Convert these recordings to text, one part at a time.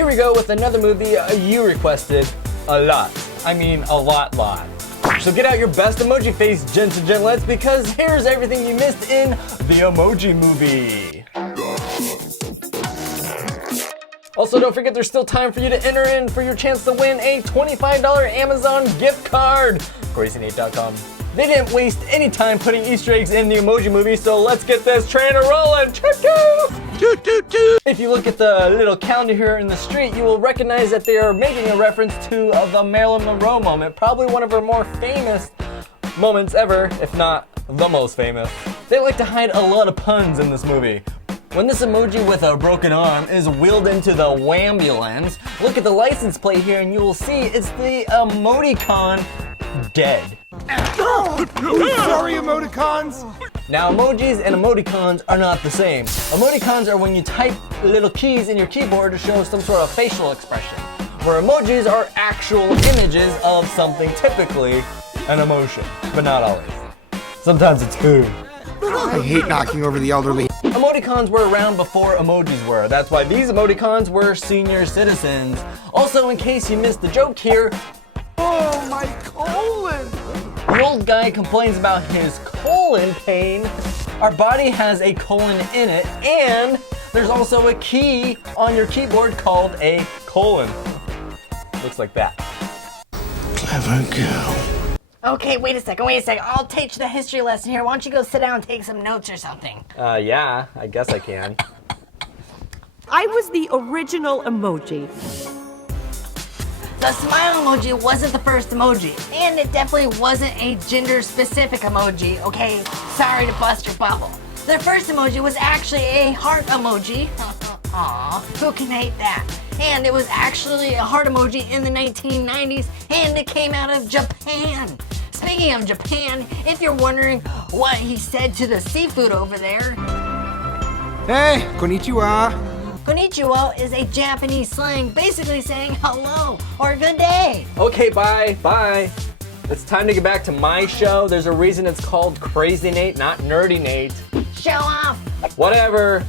Here we go with another movie you requested a lot. I mean a lot. So get out your best emoji face, gents and gentlets, because here's everything you missed in the Emoji Movie. Also, don't forget there's still time for you to enter in for your chance to win a $25 Amazon gift card. CrazyNate.com. They didn't waste any time putting Easter eggs in the Emoji Movie, so let's get this train a-rolling. If you look at the little calendar here in the street, you will recognize that they are making a reference to the Marilyn Monroe moment, probably one of her more famous moments ever, if not the most famous. They like to hide a lot of puns in this movie. When this emoji with a broken arm is wheeled into the wambulance, look at the license plate here and you will see it's the emoticon dead. Sorry, emoticons! Now, emojis and emoticons are not the same. Emoticons are when you type little keys in your keyboard to show some sort of facial expression, where emojis are actual images of something, typically an emotion, but not always. Sometimes it's food. I hate knocking over the elderly. Emoticons were around before emojis were. That's why these emoticons were senior citizens. Also, in case you missed the joke here, Oh, my colon! the old guy complains about his colon pain. Our body has a colon in it, and there's also a key on your keyboard called a colon. Looks like that. Clever girl. Okay, wait a second. I'll teach the history lesson here. Why don't you go sit down and take some notes or something? Yeah, I guess I can. I was the original emoji. The smile emoji wasn't the first emoji, and it definitely wasn't a gender-specific emoji, okay? Sorry to bust your bubble. The first emoji was actually a heart emoji. Aw, who can hate that? And it was actually a heart emoji in the 1990s, and it came out of Japan. Speaking of Japan, if you're wondering what he said to the seafood over there, Hey, konnichiwa. konnichiwa is a Japanese slang basically saying hello or good day. Okay, bye. It's time to get back to my show. There's a reason it's called Crazy Nate, not Nerdy Nate. Show off. Whatever.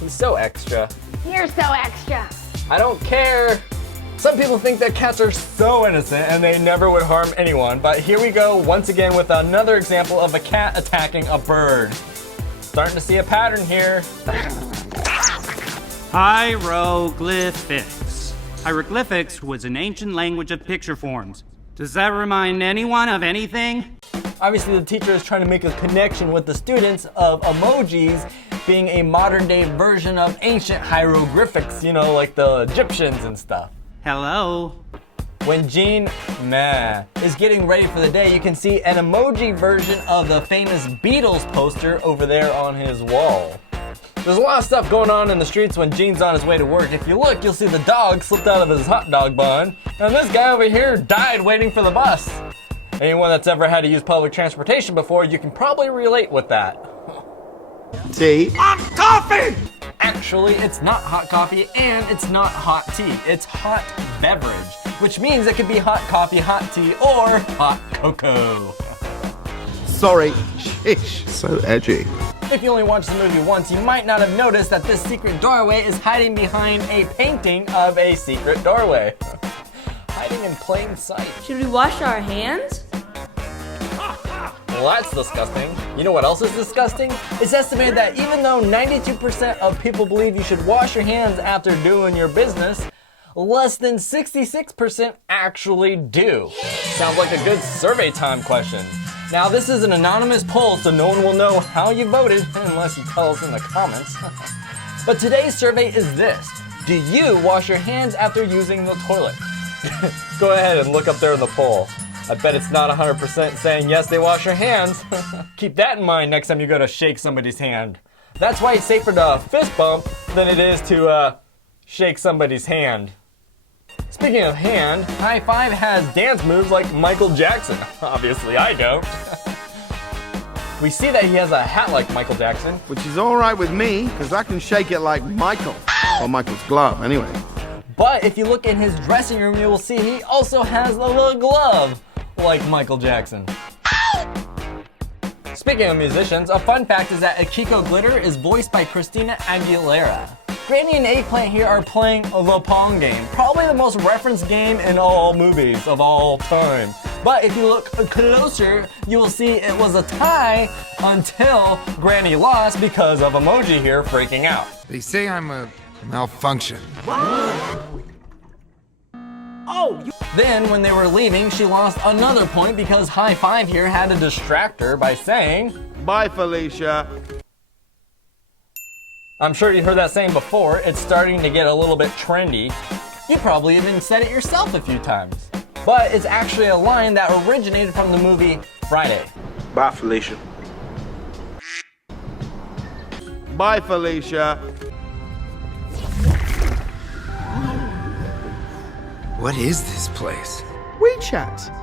He's so extra. You're so extra. I don't care. Some people think that cats are so innocent and they never would harm anyone, but here we go once again with another example of a cat attacking a bird. Starting to see a pattern here. Hieroglyphics. Hieroglyphics was an ancient language of picture forms. Does that remind anyone of anything? Obviously the teacher is trying to make a connection with the students of emojis being a modern day version of ancient hieroglyphics, you know, like the Egyptians and stuff. Hello? When Gene is getting ready for the day, you can see an emoji version of the famous Beatles poster over there on his wall. There's a lot of stuff going on in the streets when Gene's on his way to work. If you look, you'll see the dog slipped out of his hot dog bun, and this guy over here died waiting for the bus. Anyone that's ever had to use public transportation before, you can probably relate with that. Tea. Hot coffee! Actually, it's not hot coffee and it's not hot tea. It's hot beverage, which means it could be hot coffee, hot tea, or hot cocoa. Sorry. Sheesh. So edgy. If you only watched the movie once, you might not have noticed that this secret doorway is hiding behind a painting of a secret doorway. Hiding in plain sight. Should we wash our hands? Well, that's disgusting. You know what else is disgusting? It's estimated that even though 92% of people believe you should wash your hands after doing your business, less than 66% actually do. Sounds like a good survey time question. Now, this is an anonymous poll, so no one will know how you voted unless you tell us in the comments. But today's survey is this. Do you wash your hands after using the toilet? Go ahead and look up there in the poll. I bet it's not 100% saying yes, they wash their hands. Keep that in mind next time you go to shake somebody's hand. That's why it's safer to fist bump than it is to shake somebody's hand. Speaking of hand, High Five has dance moves like Michael Jackson. Obviously I don't. We see that he has a hat like Michael Jackson. Which is alright with me, because I can shake it like Michael. Or Michael's glove, anyway. But if you look in his dressing room, you will see he also has a little glove like Michael Jackson. Speaking of musicians, a fun fact is that Akiko Glitter is voiced by Christina Aguilera. Granny and Eggplant here are playing the Pong game, probably the most referenced game in all movies of all time. But if you look closer, you will see it was a tie until Granny lost because of Emoji here freaking out. They say I'm a malfunction. Then when they were leaving, she lost another point because High Five here had to distract her by saying, Bye, Felicia. I'm sure you heard that saying before, it's starting to get a little bit trendy. You probably even said it yourself a few times. But it's actually a line that originated from the movie Friday. Bye, Felicia. Bye, Felicia. What is this place? Wechat.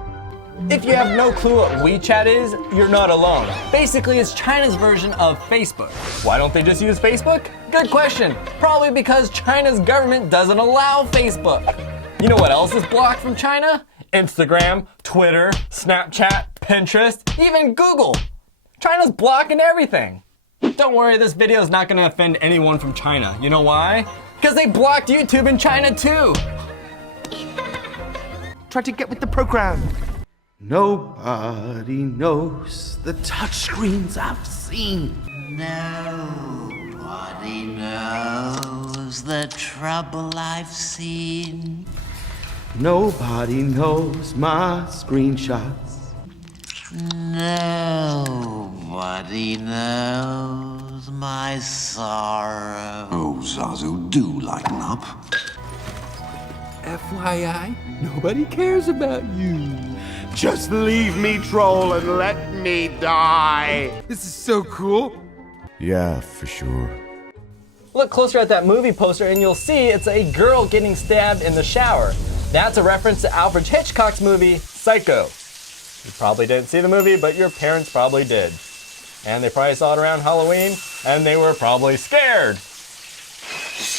If you have no clue what Wechat is, you're not alone. Basically, it's China's version of Facebook. Why don't they just use Facebook? Good question. Probably because China's government doesn't allow Facebook. You know what else is blocked from China? Instagram, Twitter, Snapchat, Pinterest, even Google. China's blocking everything. Don't worry, this video is not going to offend anyone from China. You know why? Because they blocked YouTube in China too. Try to get with the program. Nobody knows the touchscreens I've seen. Nobody knows the trouble I've seen. Nobody knows my screenshots. Nobody knows my sorrow. Oh, Zazu, do lighten up. FYI, nobody cares about you. Just leave me, troll, and let me die. This is so cool. Yeah, for sure. Look closer at that movie poster and you'll see it's a girl getting stabbed in the shower. That's a reference to Alfred Hitchcock's movie, Psycho. You probably didn't see the movie, but your parents probably did. And they probably saw it around Halloween, and they were probably scared.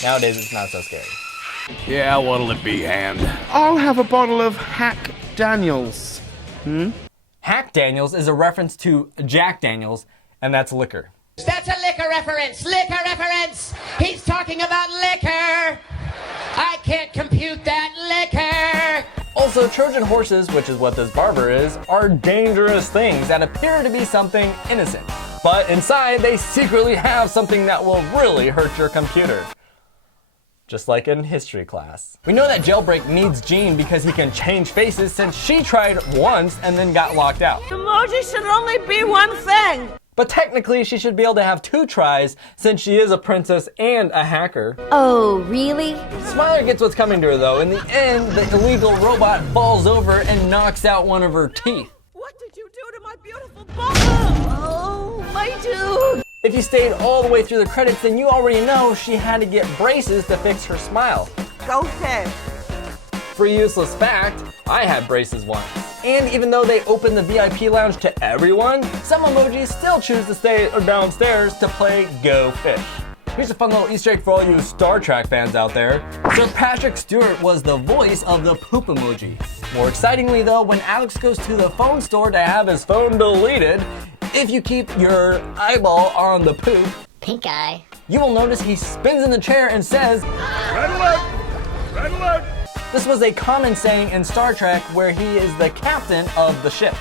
Nowadays, it's not so scary. Yeah, what'll it be, Hand? I'll have a bottle of Hack Daniels. Hack Daniels is a reference to Jack Daniels, and that's liquor. That's a liquor reference! Liquor reference! He's talking about liquor! I can't compute that liquor! Also, Trojan horses, which is what this barber is, are dangerous things that appear to be something innocent. But inside, they secretly have something that will really hurt your computer. Just like in history class. We know that Jailbreak needs Jean because he can change faces since she tried once and then got locked out. Emoji should only be one thing. But technically, she should be able to have 2 tries since she is a princess and a hacker. Oh, really? Smiler gets what's coming to her though. In the end, the illegal robot falls over and knocks out one of her teeth. What did you do to my beautiful bubble? Oh, my dude. If you stayed all the way through the credits, then you already know she had to get braces to fix her smile. Go ahead. For a useless fact, I had braces once. And even though they opened the VIP lounge to everyone, some emojis still choose to stay downstairs to play Go Fish. Here's a fun little Easter egg for all you Star Trek fans out there. Sir Patrick Stewart was the voice of the poop emoji. More excitingly though, when Alex goes to the phone store to have his phone deleted, if you keep your eyeball on the poop, Pink eye. you will notice he spins in the chair and says, Red alert! Red alert! This was a common saying in Star Trek where he is the captain of the ship.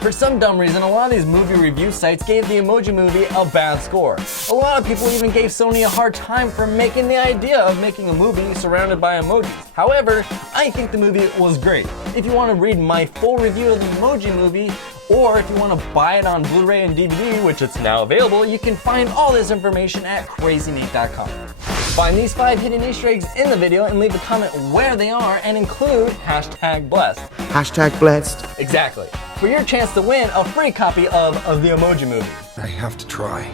For some dumb reason, a lot of these movie review sites gave the Emoji Movie a bad score. A lot of people even gave Sony a hard time for making the idea of making a movie surrounded by emojis. However, I think the movie was great. If you want to read my full review of the Emoji Movie, or if you want to buy it on Blu-ray and DVD, which it's now available, you can find all this information at crazynate.com. Find these 5 hidden Easter eggs in the video and leave a comment where they are and include #blessed. #blessed. Exactly. For your chance to win a free copy of the Emoji Movie. I have to try.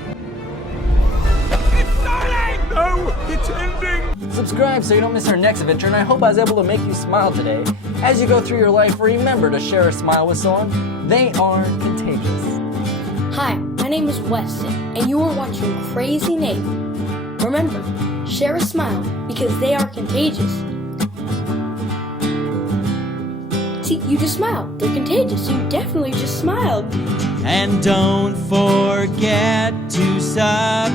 It's starting! No, it's ending! Subscribe so you don't miss our next adventure, and I hope I was able to make you smile today. As you go through your life, remember to share a smile with someone. They are contagious. Hi, my name is Weston, and you are watching Crazy Nate. Remember, share a smile because they are contagious. See, you just smiled. They're contagious. You definitely just smiled. And don't forget to subscribe.